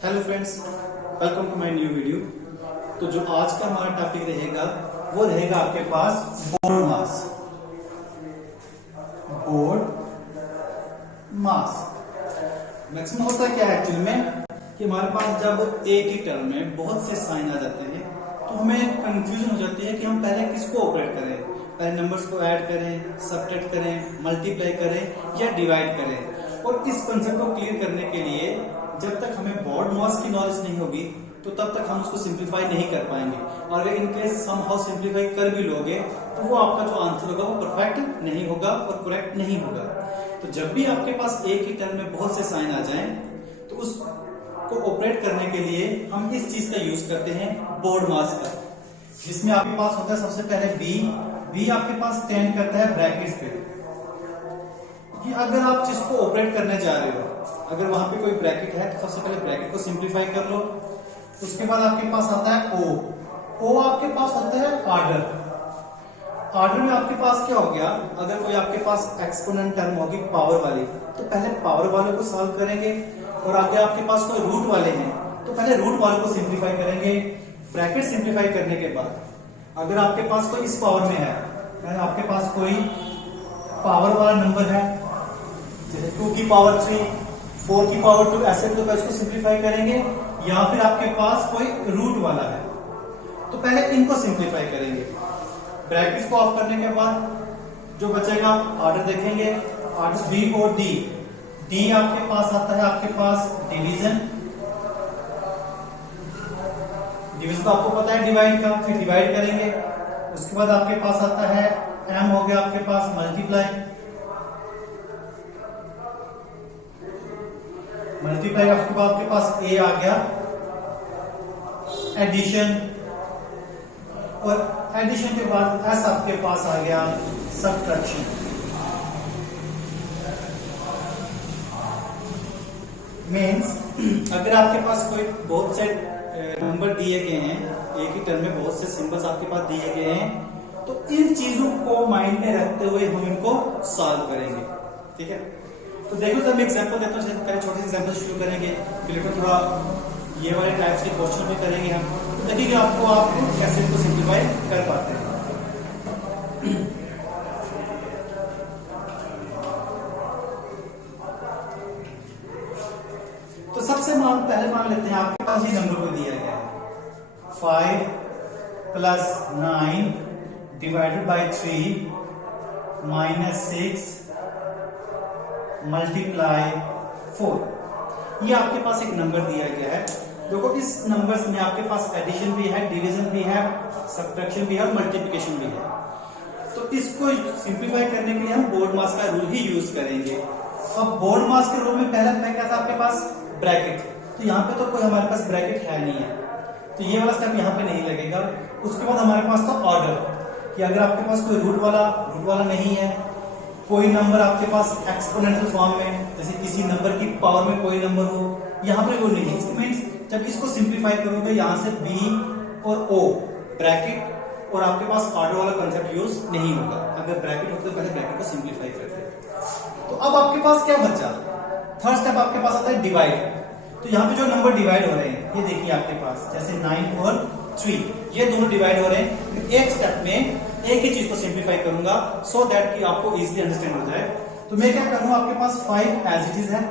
Hello friends, welcome to my new video. तो जो आज का हमारा टॉपिक रहेगा वो रहेगा आपके पास बोर्ड मास। बोर्ड मास मैक्सिमम होता क्या है एक्चुअली में कि हमारे पास जब एक ही टर्म में बहुत से साइन आ जाते हैं तो हमें कंफ्यूजन हो जाती है कि हम पहले किसको ऑपरेट करें, पहले नंबर्स को ऐड करें, सब्ट्रैक्ट करें, मल्टीप्लाई करें या डिवाइड करें। और इस कंसेप्ट को क्लियर करने के लिए जब तक हमें बोर्ड मास की नॉलेज नहीं होगी तो तब तक हम उसको सिंप्लीफाई नहीं कर पाएंगे। और अगर इनकेस समहाउ सिंप्लीफाई कर भी लोगे तो वो आपका जो आंसर होगा वो परफेक्ट नहीं होगा और करेक्ट नहीं होगा। तो जब भी आपके पास एक ही टर्म में बहुत से साइन आ जाएं तो उसको ऑपरेट करने के लिए हम इस चीज का यूज करते हैं बोर्ड मास का, जिसमें आपके पास होता है सबसे पहले बी आपके पास स्टैंड करता है ब्रैकेट्स पे कि अगर आप जिसको ऑपरेट करने जा रहे हो अगर वहां पे कोई ब्रैकेट है तो सबसे पहले ब्रैकेट को सिंप्लीफाई कर लो। उसके बाद आपके पास आता है ओ आपके पास होता है आर्डर में आपके पास क्या हो गया, अगर कोई आपके पास एक्सपोनेंट टर्म होगी पावर वाली तो पहले पावर वाले को सॉल्व करेंगे, और आगे आपके पास कोई रूट वाले हैं तो पहले रूट वाले को सिंप्लीफाई करेंगे। ब्रैकेट सिंप्लीफाई करने के बाद अगर आपके पास कोई इस पावर में है, आपके पास कोई पावर वाला नंबर है जैसे 2 की पावर 3, 4 की पावर 2, ऐसे तो इसको सिंप्लीफाई करेंगे। या फिर आपके पास कोई रूट वाला है तो पहले इनको सिंप्लीफाई करेंगे। ब्रैकेट्स को ऑफ करने के बाद जो बचेगा ऑर्डर देखेंगे, ऑर्डर बी और डी आपके पास आता है आपके पास डिवीजन तो आपको पता है डिवाइड का, फिर डिवाइड करेंगे। उसके बाद आपके पास आता है एम हो गया आपके पास मल्टीप्लाई उसके बाद आपके पास ए आ गया एडिशन, और एडिशन के बाद एस आपके पास आ गया सब्ट्रैक्शन। मीन्स अगर आपके पास कोई बहुत से नंबर दिए गए हैं, एक ही टर्म में बहुत से सिंबल्स आपके पास दिए गए हैं, तो इन चीजों को माइंड में रखते हुए हम इनको सॉल्व करेंगे। ठीक है, तो देखो जब मैं एग्जांपल देता हूँ, पहले छोटे से एग्जांपल शुरू करेंगे, फिर थोड़ा ये वाले टाइप्स के क्वेश्चन भी करेंगे हम, तो देखिए आपको कैसे इनको सिंप्लीफाई कर पाते हैं। तो सबसे पहले मान लेते हैं आपके पास ये नंबर को दिया गया है 5 + 9 डिवाइडेड बाय 3 -6 मल्टीप्लाई 4। ये आपके पास एक नंबर दिया गया है। देखो इस नंबर्स में आपके पास एडिशन भी है, डिवीजन भी है, सब्ट्रैक्शन भी है और मल्टीप्लिकेशन भी है। तो इसको सिंप्लीफाई करने के लिए हम बोर्ड मास का रूल ही यूज करेंगे। अब बोर्ड मास के रूल में पहला क्या था आपके पास ब्रैकेट, तो यहाँ पे तो कोई हमारे पास ब्रैकेट है नहीं है, तो ये वाला स्टेप यहाँ पे नहीं लगेगा। उसके बाद हमारे पास था ऑर्डर कि अगर आपके पास कोई रूट वाला नहीं है, कोई नंबर आपके पास एक्सपोनेंशियल फॉर्म में जैसे किसी नंबर की पावर में कोई नंबर हो, यहाँ पे वो नहीं है। मींस जब इसको सिंप्लीफाई करोगे यहाँ से बी और ओ ब्रैकेट और आपके पास ऑर्डर वाला कंसेप्ट यूज नहीं होगा। अगर ब्रैकेट होता तो पहले ब्रैकेट को सिंप्लीफाई करते। तो अब आपके पास क्या बचा, थर्ड स्टेप आपके पास आता है डिवाइड। तो यहाँ पे जो नंबर डिवाइड हो रहे हैं ये देखिए आपके पास जैसे 9 और 3 ये दोनों डिवाइड हो रहे हैं। एक स्टेप में एक ही चीज को सिंप्लीफाई करूंगा सो दैट कि आपको इजीली अंडरस्टैंड हो जाए। तो मैं क्या कर रहा हूं, आपके पास 5 एज इट इज है,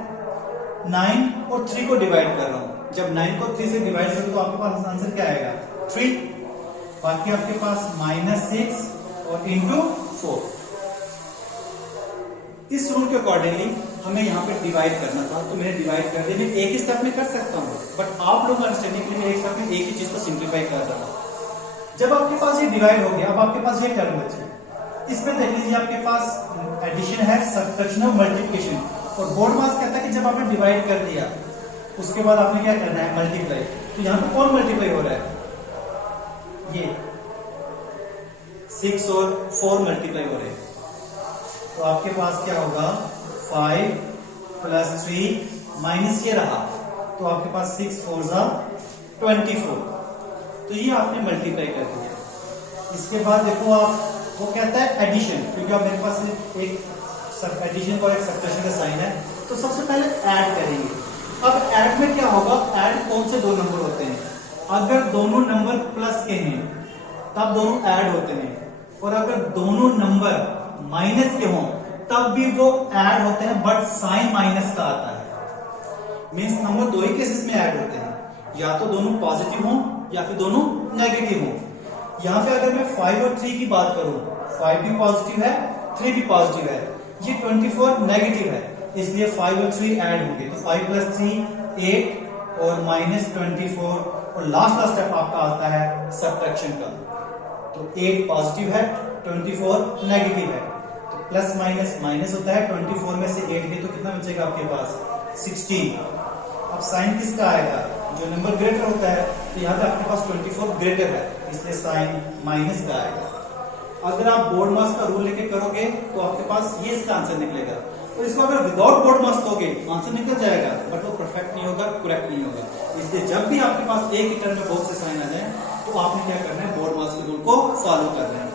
9 और 3 को डिवाइड कर रहा हूं। जब 9 को 3 से डिवाइड करूं तो आपके पास आंसर क्या आएगा 3। बाकी आपके पास -6 और इंटू 4। इस रूल के अकॉर्डिंगली हमें यहाँ पे डिवाइड करना था, तो मैंने डिवाइड कर दिया। मैं एक ही स्टेप में कर सकता हूँ, बट आप लोग अंडरस्टैंडिंग के लिए मैं एक स्टेप में एक ही चीज को सिंप्लीफाई कर रहा हूँ। जब आपके पास ये डिवाइड हो गया, अब आपके पास ये टर्म बची, इसमें देख लीजिए आपके पास एडिशन है, सब्ट्रैक्शन और मल्टीप्लिकेशन। और बोर्ड मास कहता है कि जब आपने डिवाइड कर दिया उसके बाद आपने क्या करना है मल्टीप्लाई। तो यहाँ पे कौन मल्टीप्लाई हो रहा है, ये 6 और 4 मल्टीप्लाई हो रहे हैं। तो आपके पास क्या होगा 5 + 3 माइनस ये रहा, तो आपके पास 6 4 24। तो ये आपने मल्टीप्लाई कर दिया। इसके बाद देखो आप वो कहता है एडिशन, क्योंकि अब मेरे पास एक एडिशन और एक सब्ट्रैक्शन का साइन है, तो सबसे पहले ऐड करेंगे। अब ऐड में क्या होगा, ऐड कौन से दो नंबर होते हैं? अगर दोनों नंबर प्लस के हैं तब दोनों ऐड होते हैं, और अगर दोनों नंबर माइनस के हों तब भी वो ऐड होते हैं, बट साइन माइनस का आता है। मींस नंबर दो ही केसेस में ऐड होते हैं, या तो दोनों पॉजिटिव हों या फिर दोनों नेगेटिव हों। यहाँ पे अगर मैं 5 और 3 की बात करूं, 5 भी पॉजिटिव है, 3 भी पॉजिटिव है, ये 24 नेगेटिव है, इसलिए 5 और 3 ऐड होंगे, तो 5 + 3 8 और -24, और लास्ट का स्टेप आपका आता है सब्ट्रैक्शन का। तो 8 पॉजिटिव है, 24 नेगेटिव है, तो प्लस माइनस माइनस होता है, 24 में से 8 गए तो कितना बचेगा आपके पास? 16। अब साइन किसका आएगा? जो नंबर ग्रेटर होता है, तो यहाँ पे आपके पास 24 ग्रेटर है, इसलिए साइन माइनस का आएगा। अगर आप बोर्ड मास का रूल लेके करोगे तो आपके पास ये इसका आंसर निकलेगा, और इसको अगर विदाउट बोर्ड मास दोगे आंसर निकल जाएगा, बट वो परफेक्ट नहीं होगा, करेक्ट नहीं होगा। इसलिए जब भी आपके पास एक ही टर्म में बहुत से साइन आ जाए तो आपने क्या करना है? बोर्ड मास के रूल को फॉलो करना है।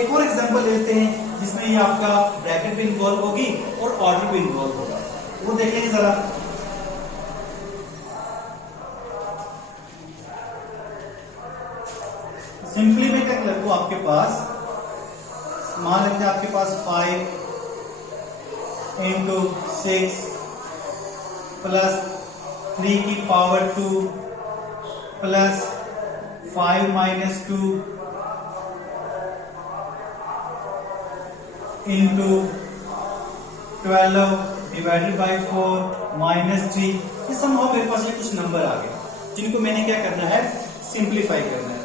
एक और एग्जांपल लेते हैं जिसमें ये आपका ब्रैकेट भी इन्वॉल्व होगी और ऑर्डर भी इन्वॉल्व होगा, वो देख लेंगे जरा। सिंपली मैं क्या कर दूं, आपके पास मान लेते हैं आपके पास 5 × 6 प्लस 3 की power 2 plus 5 - 2 into 12 divided by 4 -3। ये समहाउ मेरे पास ये कुछ नंबर आ गए जिनको मैंने क्या करना है? सिंप्लीफाई करना है।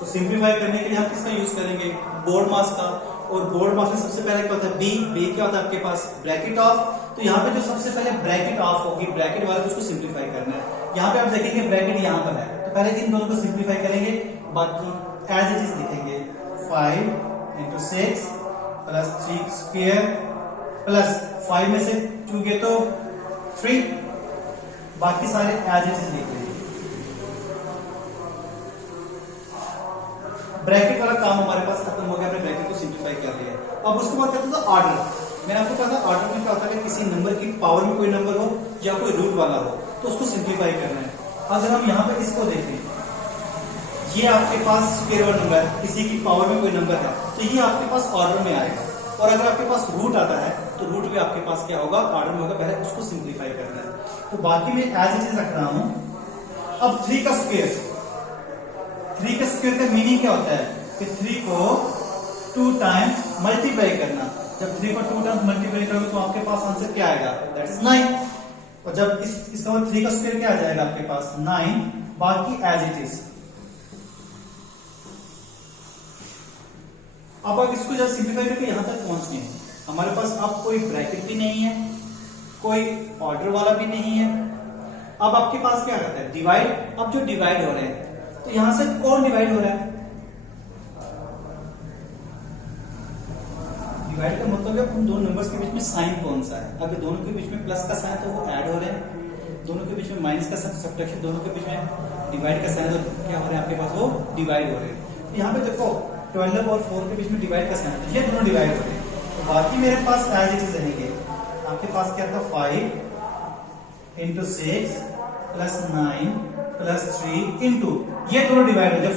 तो सिंप्लीफाई करने के लिए हम किसका यूज करेंगे? बोर्ड मास का। और बोर्ड मास में सबसे पहले क्या होता है? बी क्या होता है आपके पास? Bracket of. तो यहाँ पे जो सबसे पहले ब्रैकेट ऑफ होगी, ब्रैकेट वाले को उसको सिंप्लीफाई करना है। यहाँ पे आप देखेंगे ब्रैकेट यहाँ पर है, तो पहले इन दोनों को सिंप्लीफाई करेंगे, बाकी एज इट इज लिखेंगे। 5 × 6 प्लस 3 स्क्वायर प्लस 5 में से 2 गए तो 3, बाकी सारे एज इट इज लिख लेंगे। ब्रैकेट वाला काम हमारे पास खत्म हो गया, हमने ब्रैकेट को सिंप्लीफाई कर लिया। अब उसके बाद कहते हैं ऑर्डर। मैंने आपको कहा था ऑर्डर में क्या होता है कि किसी नंबर की पावर में कोई नंबर हो या कोई रूट वाला हो तो उसको सिंप्लीफाई करना है। अगर हम यहाँ पे इसको देखें, ये आपके पास स्क्वायर वाला नंबर, किसी की पावर में कोई नंबर है, तो ये आपके पास ऑर्डर में आएगा। और अगर आपके पास रूट आता है तो रूट भी आपके पास क्या होगा? ऑर्डर में होगा। पहले उसको सिंप्लीफाई करना है। तो बाकी मैं एज इट इज रख रहा हूं। अब 3 का स्क्वायर, 3 के स्क्वायर का मीनिंग क्या होता है कि 3 को 2 टाइम्स मल्टीप्लाई करना। जब 3 को 2 टाइम्स मल्टीप्लाई करोगे तो आपके पास आंसर क्या आएगा? That is 9। और जब इसका मतलब 3 का स्क्वायर क्या आ जाएगा आपके पास? 9, बाकी एज इट इज। अब आप इसको जब सिंप्लीफाई करके यहां तक पहुंच गए, हमारे पास अब कोई ब्रैकेट भी नहीं है, कोई ऑर्डर वाला भी नहीं है। अब आपके पास क्या रहता है? डिवाइड। अब जो डिवाइड हो रहे हैं, तो यहां से कौन डिवाइड हो रहा है? डिवाइड का मतलब है उन दो नंबर्स के बीच में साइन कौन सा है। अगर दोनों के बीच में प्लस का साइन तो वो ऐड हो रहे हैं, दोनों के बीच में माइनस का साइन सब्ट्रैक्शन, दोनों के बीच में डिवाइड का साइन तो क्या हो रहा है आपके पास? वो डिवाइड हो रहे हैं। यहाँ पे देखो 12 और 4 के बीच में डिवाइड का साइन, ये दोनों डिवाइड हो रहे हैं। तो बाकी मेरे पास एज इट इज रहेंगे। आपके पास क्या था? 5 × 6 प्लस 9 प्लस 3 इंटू, ये दोनों डिवाइड हो। जब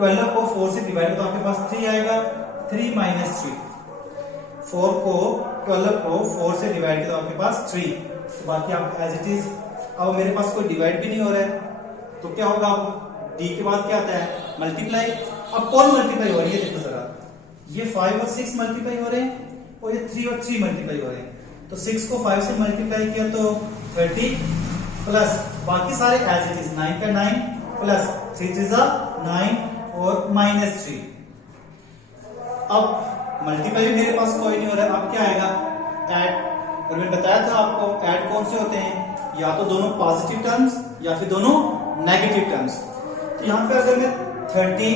12 को 4 से डिवाइड तो आपके पास 3 आएगा, 3 - 3। 12 को 4 से डिवाइड किया तो आपके पास 3, तो बाकी आप एज इट इज। अब मेरे पास कोई डिवाइड भी नहीं हो रहा है, तो क्या होगा? अब डी के बाद क्या आता है? मल्टीप्लाई। अब कौन मल्टीप्लाई हो रही है? देखो जरा, ये 5 और 6 मल्टीप्लाई हो रहे हैं, और ये 3 और 3 मल्टीप्लाई हो रहे हैं। तो 6 को 5 से मल्टीप्लाई किया तो 30, प्लस बाकी सारे एज इट इज। 9 का 9 प्लस 3 3 9 और -3। अब मल्टीप्लाई मेरे पास कोई नहीं हो रहा है, अब क्या आएगा? ऐड। और मैंने बताया था आपको ऐड कौन से होते हैं? या तो दोनों पॉजिटिव टर्म्स या फिर दोनों नेगेटिव टर्म्स। तो यहाँ पे अगर मैं 30,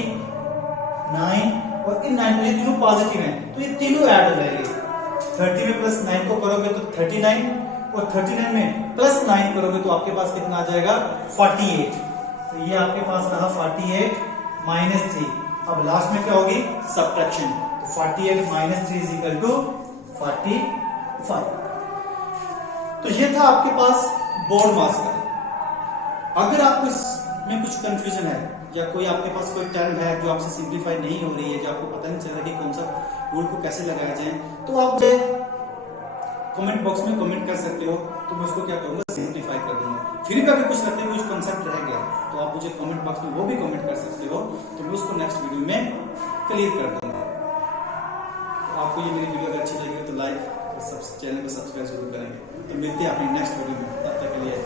9 और इन 9 ये तीनों पॉजिटिव हैं, तो ये तीनों ऐड हो जाएंगे। 30 में प्लस 9 को करोगे तो 39, और 39 में प्लस 9 करोगे तो आपके पास कितना आ जाएगा? 48। तो ये आपके पास रहा 48 -3। अब लास्ट में क्या होगी? सब्ट्रैक्शन। तो 48 - 3 = 45। तो ये था आपके पास बोर्ड मास का। अगर आपको इसमें कुछ कंफ्यूजन है या कोई आपके पास कोई टर्म है जो आपसे सिंप्लीफाई नहीं हो रही है, जो आपको पता नहीं चल रहा कि कौन सा रूल को कैसे लगाया जाए, तो आप मुझे कमेंट बॉक्स में कमेंट कर सकते हो, तो मैं उसको क्या करूंगा, सिंप्लीफाई कर दूंगा। फिर भी अगर कुछ लगता है कुछ कॉन्सेप्ट रह गया तो आप मुझे कमेंट बॉक्स में वो भी कमेंट कर सकते हो, तो मैं उसको नेक्स्ट वीडियो में क्लियर कर दूंगा। तो आपको ये मेरी वीडियो अगर अच्छी लगी तो लाइक और चैनल को सब्सक्राइब जरूर करेंगे। तो मिलते हैं अपनी नेक्स्ट वीडियो में, तब तक के लिए